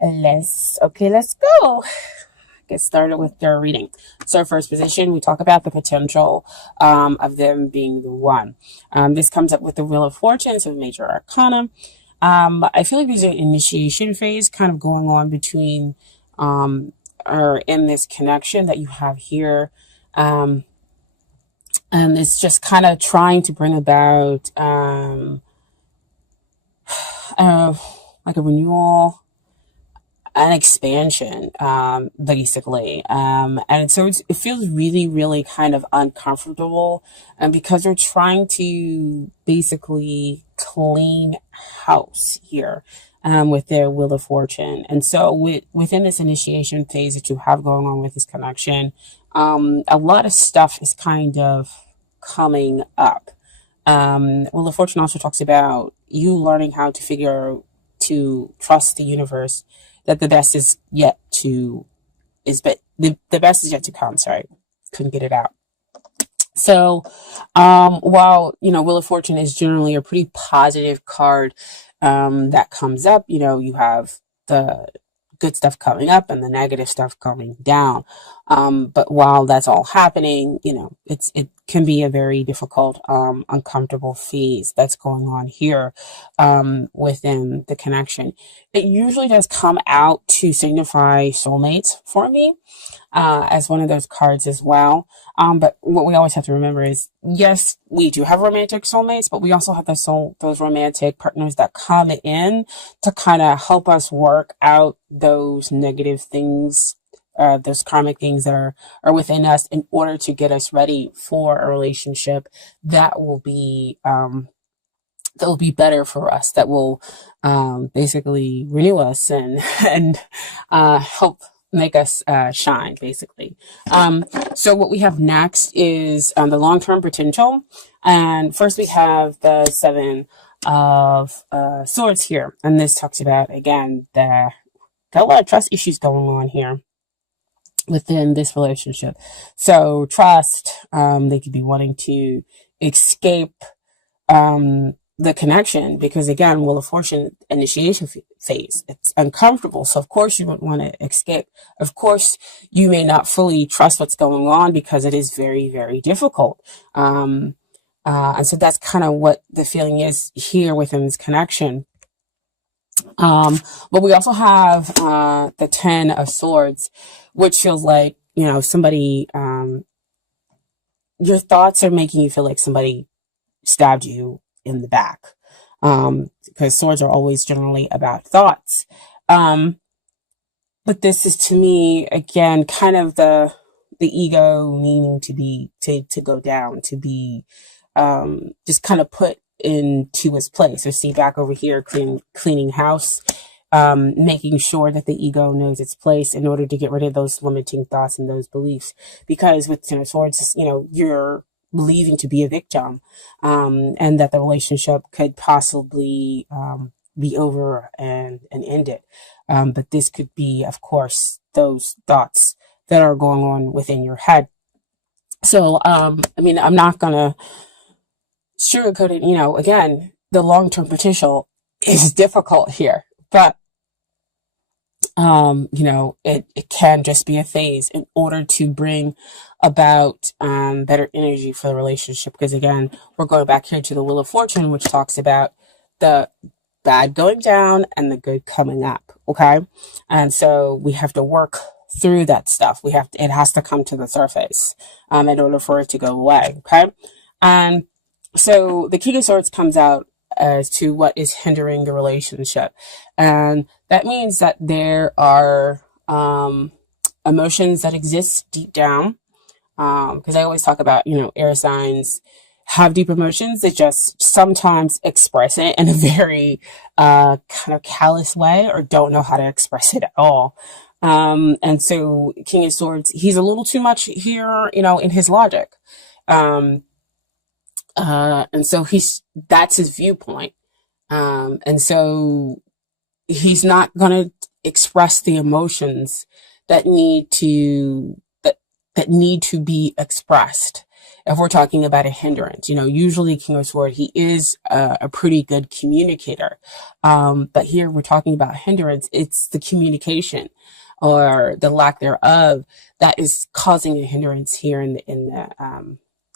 Let's go. Get started with your reading. So first position, we talk about the potential of them being the one. This comes up with the Wheel of Fortune, so major arcana. I feel like there's an initiation phase kind of going on between or in this connection that you have here. And it's just kind of trying to bring about like a renewal, an expansion, basically. And so it feels really, really kind of uncomfortable. And because they're trying to basically clean house here, with their Wheel of Fortune. And so within this initiation phase that you have going on with this connection, a lot of stuff is kind of coming up. Wheel of Fortune also talks about you learning how to trust the universe, that the best is yet to the best is yet to come. Sorry, couldn't get it out. So while Wheel of Fortune is generally a pretty positive card that comes up, you have the good stuff coming up and the negative stuff coming down. But while that's all happening, it can be a very difficult, uncomfortable phase that's going on here within the connection. It usually does come out to signify soulmates for me, as one of those cards as well. But what we always have to remember is, yes, we do have romantic soulmates, but we also have those romantic partners that come in to kind of help us work out those negative things, those karmic things that are within us, in order to get us ready for a relationship that will be better for us, that will basically renew us and help make us shine, basically. So what we have next is the long-term potential. And first we have the Seven of Swords here. And this talks about, again, got a lot of trust issues going on here within this relationship. So trust, they could be wanting to escape the connection, because again, Wheel of Fortune, initiation phase, it's uncomfortable. So of course you would want to escape. Of course you may not fully trust what's going on because it is very, very difficult. And so that's kind of what the feeling is here within this connection. But we also have the Ten of Swords, which feels like, somebody, your thoughts are making you feel like somebody stabbed you in the back, because swords are always generally about thoughts. But this is, to me, again, kind of the ego needing to go down, to be just kind of put into its place. So see back over here, cleaning house, making sure that the ego knows its place in order to get rid of those limiting thoughts and those beliefs. Because with Ten of Swords, you're believing to be a victim, and that the relationship could possibly be over and ended. But this could be, of course, those thoughts that are going on within your head. So, I'm not going to sugarcoat it. Again, the long-term potential is difficult here, but it can just be a phase in order to bring about better energy for the relationship. Because again, we're going back here to the Wheel of Fortune, which talks about the bad going down and the good coming up. Okay. And so we have to work through that stuff. It has to come to the surface in order for it to go away. Okay. And so the King of Swords comes out as to what is hindering the relationship. And that means that there are emotions that exist deep down. Because I always talk about, air signs have deep emotions. They just sometimes express it in a very kind of callous way, or don't know how to express it at all. And so King of Swords, he's a little too much here, in his logic. And so that's his viewpoint. And so he's not going to express the emotions that need to be expressed. if we're talking about a hindrance. Usually King of Swords, he is a pretty good communicator. But here we're talking about hindrance. It's the communication or the lack thereof that is causing a hindrance here in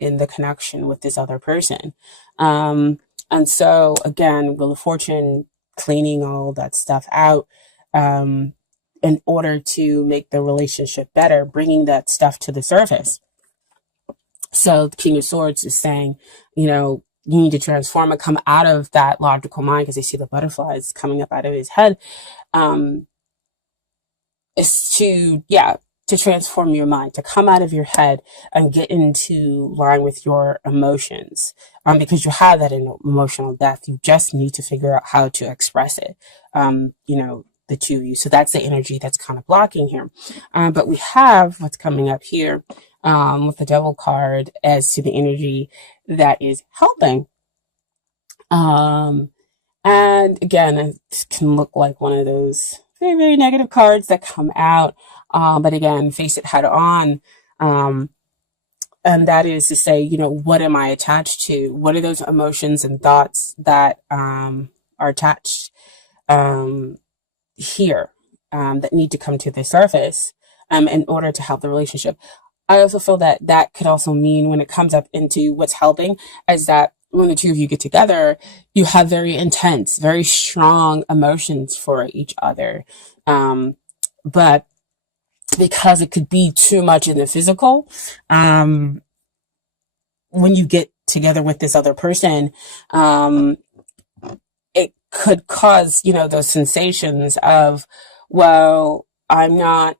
the connection with this other person. And so again, Wheel of Fortune, cleaning all that stuff out, in order to make the relationship better, bringing that stuff to the surface. So the King of Swords is saying, you need to transform and come out of that logical mind, because they see the butterflies coming up out of his head. Is to transform your mind, to come out of your head and get into line with your emotions. Because you have that emotional depth. You just need to figure out how to express it. The two of you. So that's the energy that's kind of blocking here. But we have what's coming up here, with the Devil card as to the energy that is helping. And again, it can look like one of those very, very negative cards that come out. But again, face it head on. And that is to say, what am I attached to? What are those emotions and thoughts that are attached here that need to come to the surface in order to help the relationship? I also feel that that could also mean, when it comes up into what's helping, is that when the two of you get together, you have very intense, very strong emotions for each other. But because it could be too much in the physical, when you get together with this other person, it could cause, those sensations of, well, I'm not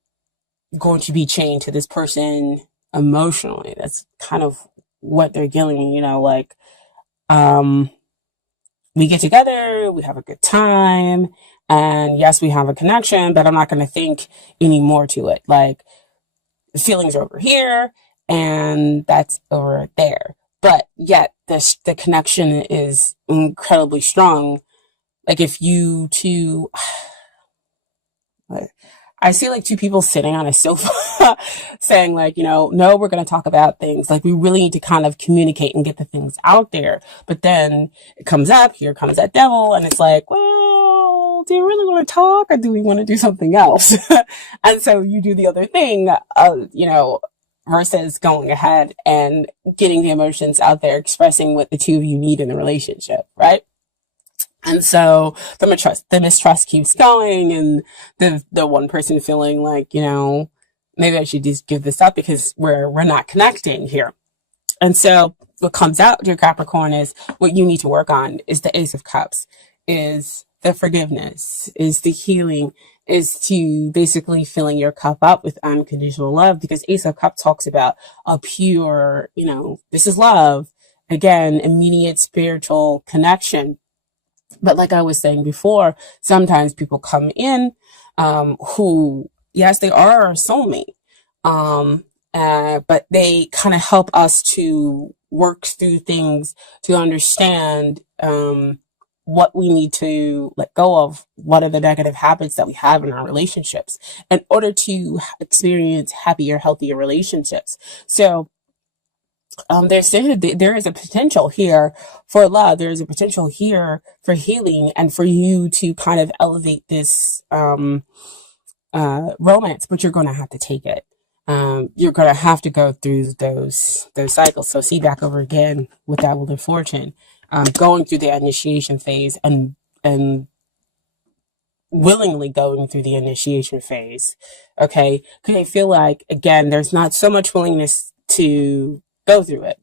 going to be chained to this person emotionally. That's kind of what they're dealing, we get together, we have a good time, and yes, we have a connection, but I'm not going to think any more to it. Like, the feelings are over here and that's over there. But yet the connection is incredibly strong. Like, if you two, I see like two people sitting on a sofa saying like, no, we're going to talk about things. Like, we really need to kind of communicate and get the things out there. But then it comes up, here comes that devil, and it's like, well, do you really want to talk, or do we want to do something else? And so you do the other thing, versus going ahead and getting the emotions out there, expressing what the two of you need in the relationship, right? And so the mistrust keeps going, and the one person feeling like, maybe I should just give this up because we're not connecting here. And so what comes out, dear Capricorn, is what you need to work on is the Ace of Cups, is the forgiveness, is the healing, is to basically filling your cup up with unconditional love, because Ace of Cups talks about a pure, this is love. Again, immediate spiritual connection. But like I was saying before, sometimes people come in, who, yes, they are our soulmate. But they kind of help us to work through things, to understand, what we need to let go of, what are the negative habits that we have in our relationships in order to experience happier, healthier relationships. So, there is a potential here for love. There is a potential here for healing, and for you to kind of elevate this romance, but you're going to have to take it. You're going to have to go through those cycles. So see back over again with that Wheel of Fortune, going through the initiation phase and willingly going through the initiation phase. Okay. Because I feel like, again, there's not so much willingness to go through it.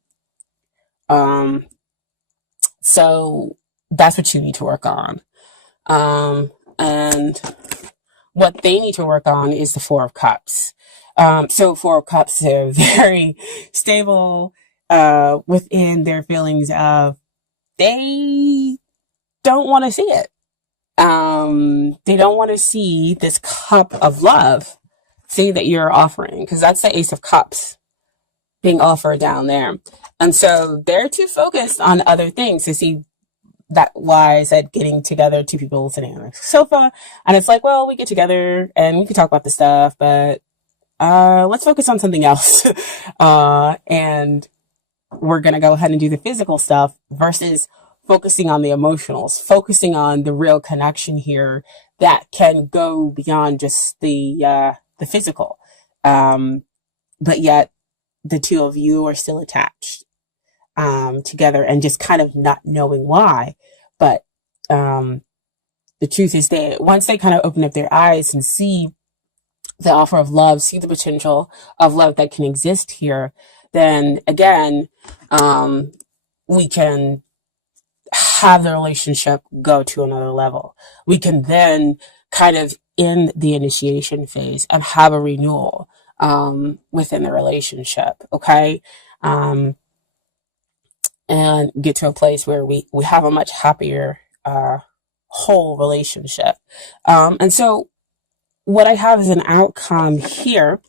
So that's what you need to work on. And what they need to work on is the Four of Cups. So Four of Cups are very stable, within their feelings of, they don't want to see it. They don't want to see this cup of love, see, that you're offering, because that's the Ace of Cups being offered down there. And so they're too focused on other things to see that. Why I said getting together, two people sitting on a sofa, and it's like, well, we get together and we can talk about this stuff, but let's focus on something else. And we're going to go ahead and do the physical stuff versus focusing on the emotionals, focusing on the real connection here that can go beyond just the physical. But yet the two of you are still attached together and just kind of not knowing why. But the truth is once they kind of open up their eyes and see the offer of love, see the potential of love that can exist here, then again, we can have the relationship go to another level. We can then kind of end the initiation phase and have a renewal within the relationship, okay? And get to a place where we have a much happier whole relationship. And so what I have as an outcome here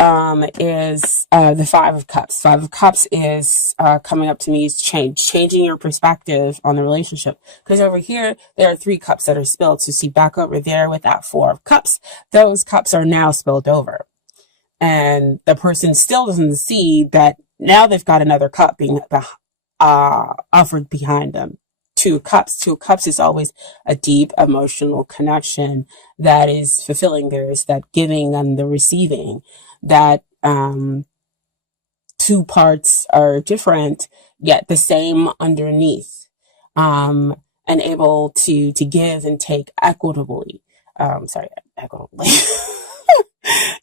is the Five of Cups. Five of Cups is coming up to me is changing your perspective on the relationship. Because over here, there are 3 cups that are spilled. So see back over there with that 4 of Cups, those cups are now spilled over. And the person still doesn't see that now they've got another cup being offered behind them. 2 cups. 2 cups is always a deep emotional connection that is fulfilling. There's that giving and the receiving. That 2 parts are different, yet the same underneath, and able to give and take equitably. Equitably.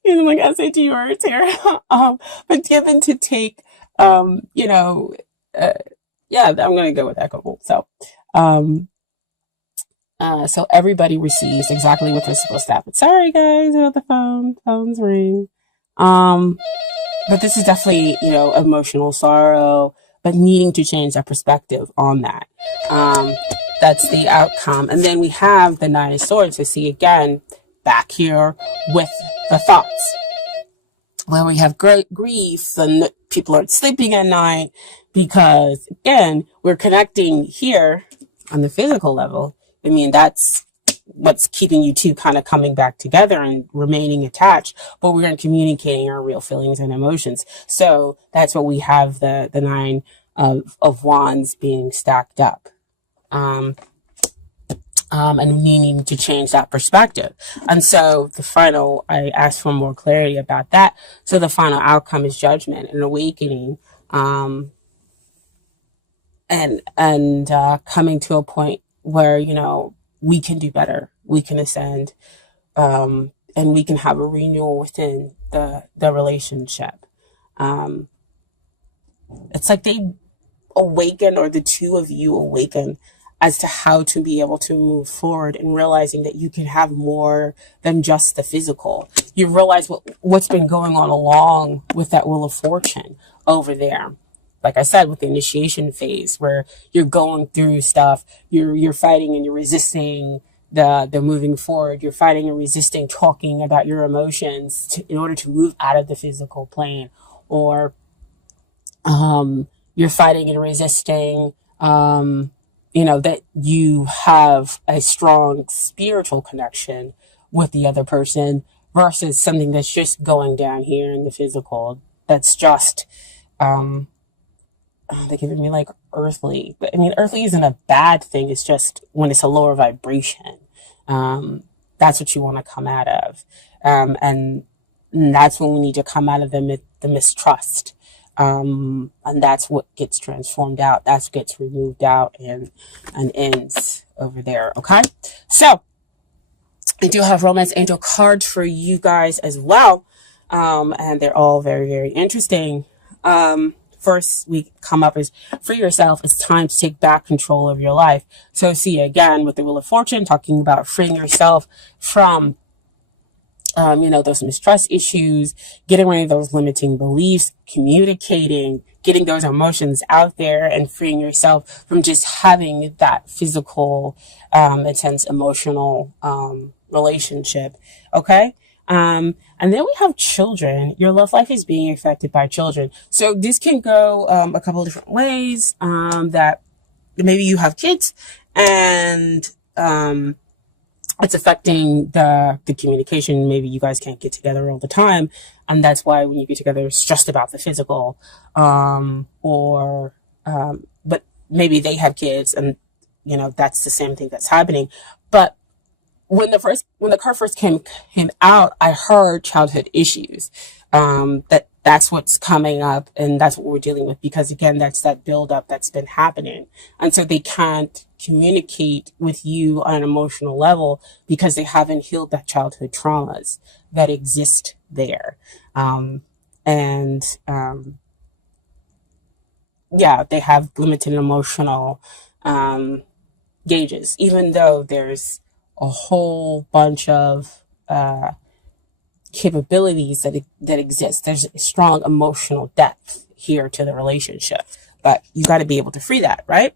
Using like SAT words here. But give and to take, yeah, I'm going to go with equitable. So, so everybody receives exactly what they're supposed to happen. Sorry guys about the phones ring. But this is definitely, emotional sorrow, but needing to change that perspective on that. That's the outcome. And then we have the Nine of Swords. So see again, back here with the thoughts, where we have great grief and people aren't sleeping at night because, again, we're connecting here on the physical level. I mean, that's what's keeping you two kind of coming back together and remaining attached, but we're communicating our real feelings and emotions. So that's what we have the Nine of Wands being stacked up. And needing to change that perspective. And so I asked for more clarity about that. So the final outcome is judgment and awakening, and coming to a point where, we can do better, we can ascend, and we can have a renewal within the relationship. It's like they awaken, or the two of you awaken as to how to be able to move forward, and realizing that you can have more than just the physical. You realize what's been going on along with that Wheel of Fortune over there. Like I said, with the initiation phase, where you're going through stuff, you're fighting and you're resisting the moving forward. You're fighting and resisting talking about your emotions in order to move out of the physical plane, or you're fighting and resisting that you have a strong spiritual connection with the other person, versus something that's just going down here in the physical. That's just, they're giving me like earthly. But I mean, earthly isn't a bad thing. It's just when it's a lower vibration. That's what you want to come out of. And that's when we need to come out of the mistrust. And that's what gets transformed out. That's what gets removed out and ends over there. Okay. So I do have Romance Angel cards for you guys as well. And they're all very, very interesting. First we come up is free yourself. It's time to take back control of your life. So see again with the Wheel of Fortune, talking about freeing yourself from those mistrust issues, getting rid of those limiting beliefs, communicating, getting those emotions out there, and freeing yourself from just having that physical, intense emotional, relationship. Okay. And then we have children. Your love life is being affected by children. So this can go, a couple of different ways, that maybe you have kids and, it's affecting the communication. Maybe you guys can't get together all the time, and that's why when you get together, it's just about the physical, or but maybe they have kids, and that's the same thing that's happening. But when the card first came out, I heard childhood issues. That's what's coming up, and that's what we're dealing with, because again, that's that buildup that's been happening, and so they can't communicate with you on an emotional level because they haven't healed that childhood traumas that exist there, and yeah, they have limited emotional gauges, even though there's a whole bunch of capabilities that exist. There's a strong emotional depth here to the relationship, but you got to be able to free that, right?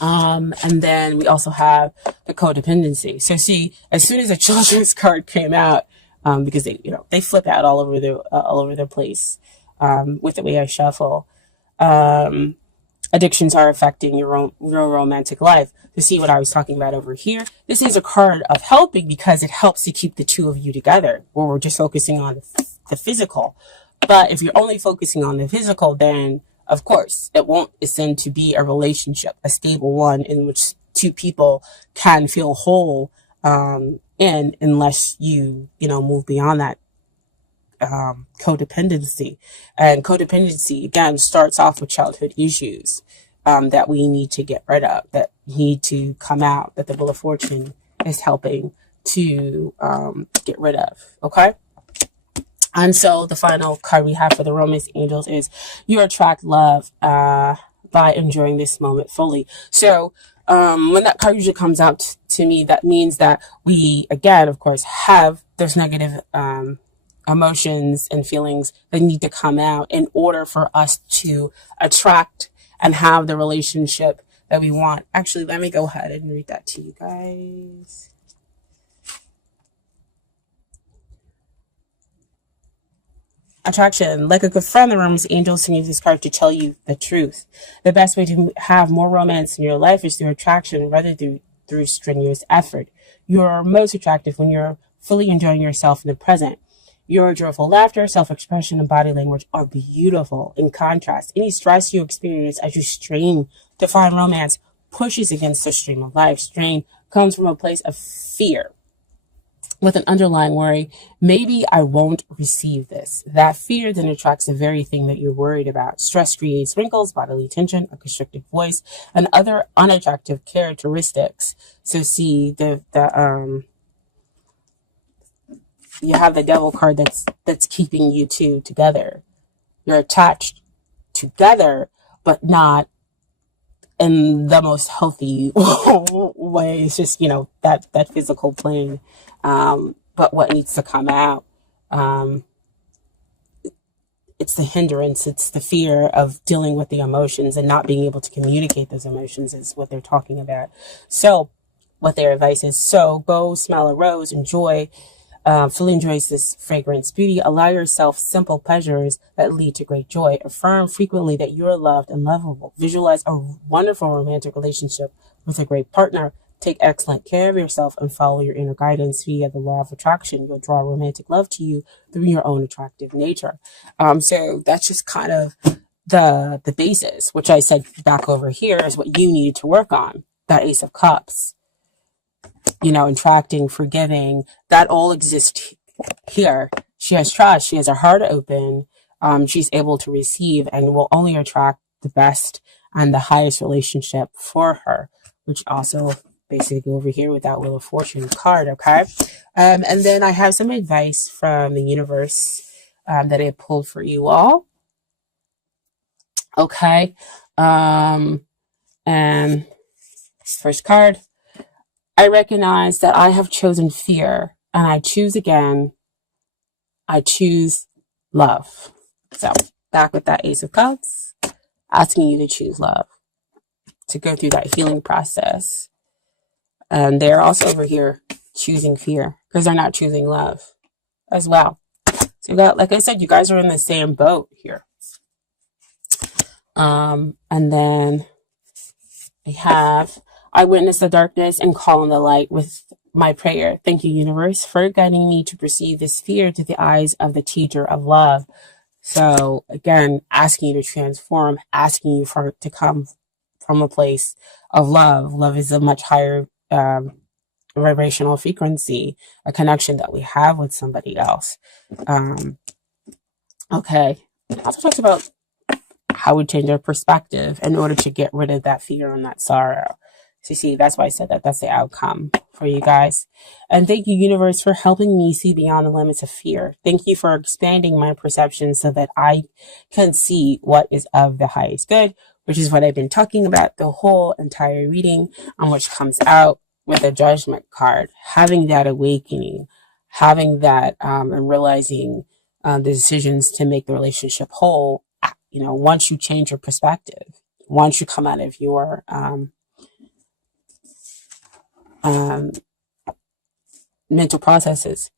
And then we also have the codependency. So see, as soon as the children's card came out, because they flip out all over their place with the way I shuffle. Addictions are affecting your romantic life. To see what I was talking about over here, this is a card of helping because it helps to keep the two of you together, where we're just focusing on the physical. But if you're only focusing on the physical, then of course it won't ascend to be a relationship, a stable one in which two people can feel whole, unless you move beyond that codependency. And codependency again starts off with childhood issues that we need to get rid of, that need to come out, that the Wheel of Fortune is helping to get rid of. Okay. And so the final card we have for the Romance Angels is you attract love by enjoying this moment fully. So when that card usually comes out to me, that means that we, again, of course, have those negative emotions and feelings that need to come out in order for us to attract and have the relationship that we want. Actually, let me go ahead and read that to you guys. Attraction. Like a good friend, the Romance Angels send you this card to tell you the truth. The best way to have more romance in your life is through attraction rather than through strenuous effort. You're most attractive when you're fully enjoying yourself in the present. Your joyful laughter, self-expression, and body language are beautiful. In contrast, any stress you experience as you strain to find romance pushes against the stream of life. Strain comes from a place of fear with an underlying worry. Maybe I won't receive this. That fear then attracts the very thing that you're worried about. Stress creates wrinkles, bodily tension, a constricted voice, and other unattractive characteristics. So see, you have the Devil card that's keeping you two together. You're attached together, but not in the most healthy way. It's just, that physical plane. But what needs to come out, it's the hindrance, it's the fear of dealing with the emotions and not being able to communicate those emotions is what they're talking about. So what their advice is, so go smell a rose, enjoy, fully embrace this fragrance beauty. Allow yourself simple pleasures that lead to great joy. Affirm frequently that you are loved and lovable. Visualize a wonderful romantic relationship with a great partner. Take excellent care of yourself and follow your inner guidance via the law of attraction. You'll draw romantic love to you through your own attractive nature. So that's just kind of the basis, which I said back over here is what you need to work on. That Ace of Cups. Attracting, forgiving, that all exists here. She has trust. She has her heart open. She's able to receive and will only attract the best and the highest relationship for her, which also basically over here with that Wheel of Fortune card, okay? And then I have some advice from the universe that I pulled for you all. Okay. And first card. I recognize that I have chosen fear and I choose again. I choose love. So back with that Ace of Cups, asking you to choose love, to go through that healing process. And they're also over here choosing fear because they're not choosing love as well. So you got, like I said, you guys are in the same boat here. And then I witness the darkness and call on the light with my prayer. Thank you, universe, for guiding me to perceive this fear through the eyes of the teacher of love. So again, asking you to transform, asking you for to come from a place of love. Love is a much higher vibrational frequency, a connection that we have with somebody else. Okay. I also talked about how we change our perspective in order to get rid of that fear and that sorrow. So you see, that's why I said that that's the outcome for you guys. And thank you, universe, for helping me see beyond the limits of fear. Thank you for expanding my perception so that I can see what is of the highest good, which is what I've been talking about the whole entire reading, on which comes out with the judgment card, having that awakening, having that and realizing the decisions to make the relationship whole. Once you change your perspective, once you come out of your mental processes,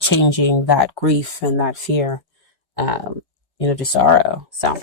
changing that grief and that fear, to sorrow. So